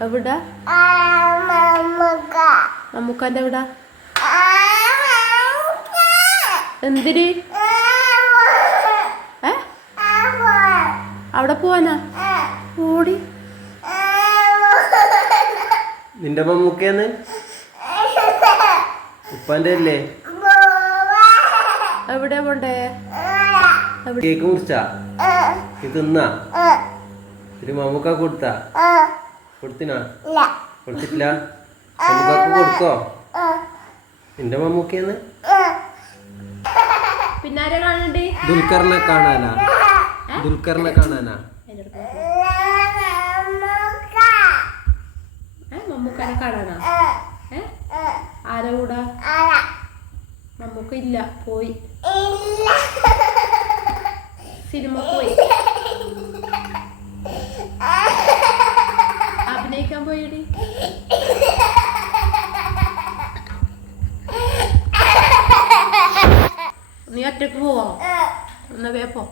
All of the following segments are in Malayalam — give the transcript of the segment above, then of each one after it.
എവിടെ മമ്മൂക്കാന്റെ എവിടെ എന്തിന് അവിടെ പോവാനാ ഓടി നിന്റെ മമ്മൂക്കന്ന് ഉപ്പാന്റെ അല്ലേ എവിടെ പോണ്ടേ കേക്ക് മുറിച്ചാ ഇത് തിന്നാ ഒരു മമ്മൂക്ക കൊടുത്താ കൊടുത്തിനാ കൊടുത്തിട്ടില്ല മമ്മൂക്കാക്ക് കൊടുക്കോ നിന്റെ മമ്മൂക്കന്ന് പിന്നാരെ കാണണ്ടേ ദുൽഖറിനെ കാണാനാ ദുൽഖറിനെ കാണാനാ മമ്മൂക്കാനെ കാണാനാ ആരാ കൂടാ മമ്മൂക്ക ഇല്ല പോയി സിനിമ പോയി അഭിനയിക്കാൻ പോയിടി നീ ഒറ്റക്ക് പോവോ എന്നാ വേപ്പോ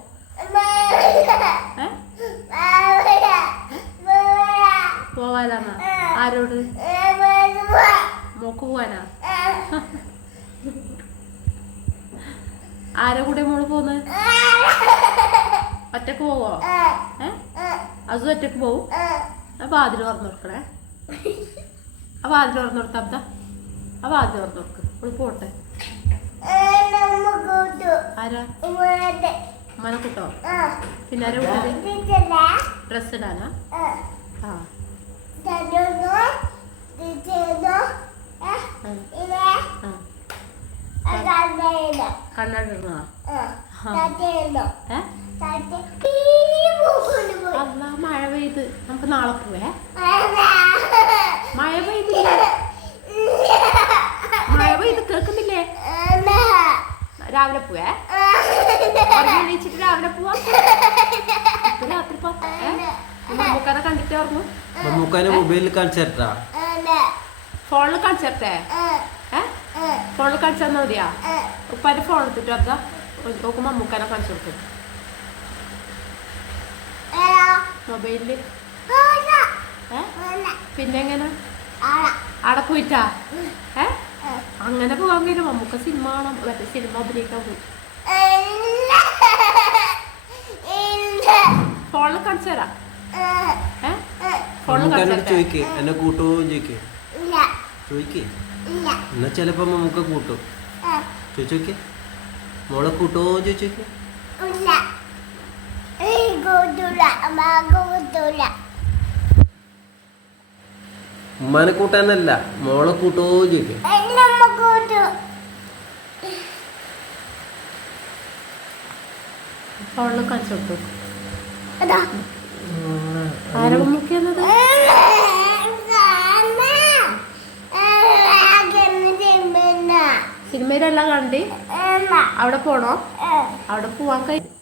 പോവാനാ ആരോട് മോക്ക് പോവാനാ ആരെ കൂടെ മോള് പോന്ന് ഒറ്റക്ക് പോവോ അതും ഒറ്റക്ക് പോവും അപ്പൊ വാതിൽ തുറന്നു കൊടുക്കണേ ആ വാതിൽ തുറന്നു കൊടുത്താ ആ വാതിൽ തുറന്നു കൊടുക്ക് അവള് പോട്ടെ ആരാ ഉമ്മനെ കൂട്ടോ പിന്നെ ആരെ കൂട്ടത് ഡ്രസ് ഇടാനാ ആ കണ്ണാടിടണോ അല്ല മഴ പെയ്ത് നമുക്ക് നാളെ പോവേ മഴ പെയ്തില്ലേ മഴ പെയ്ത് കേൾക്കുന്നില്ലേ രാവിലെ പോവേ എണീച്ചിട്ട് രാവിലെ പോവാ രാത്രി മമ്മൂക്കാനെ കണ്ടിട്ടേ ഓർമ്മ മമ്മൂക്കാനെ മൊബൈലിൽ കാണിച്ചേട്ടാ ഫോണിൽ കാണിച്ചേട്ടെ ഫോണിൽ കാണിച്ചു തന്നാ മതിയാ ഉപ്പാന്റെ ഫോൺ എടുത്തിട്ട് അതാ നോക്ക് മമ്മൂക്കാനെ കാണിച്ചു കൊടുക്കും മൊബൈലില് പിന്നെ എങ്ങനെ അവിടെ പോയിട്ടാ അങ്ങനെ പോകാൻ കഴിയും മമ്മൂക്ക സിനിമ കാണാൻ മറ്റേ സിനിമ അഭിനയിക്കാൻ പോയി ഫോണിൽ കാണിച്ചു തരാം ഫോണിൽ ചോദിക്ക് എന്നെ കൂട്ടോ ചോദിക്ക് എന്നാ ചെലപ്പോ മമ്മൂക്ക കൂട്ടും ചോദിച്ചോക്കെ മോളെ കൂട്ടോ ചോദിച്ചോക്കെ ഉമ്മാനെ കൂട്ടാനല്ല മോളെ കൂട്ടോ ചോദിക്കും ഫോണിൽ കാണിച്ചു കൊടുത്തു ആരാ മമ്മൂക്കുന്നത് സിനിമയിലെല്ലാം കണ്ടി അവിടെ പോണോ അവിടെ പോവാൻ കഴിയും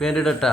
പേടിട്ടാ